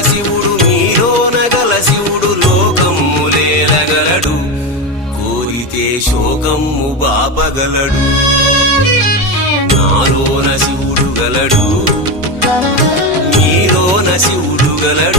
శివుడు నీలో నగల శివుడు లోకమ్ములేలగలడు కోరితే శోకమ్ము బాపగలడు. నాలోన శివుడు గలడు. నీలోన శివుడు గలడు.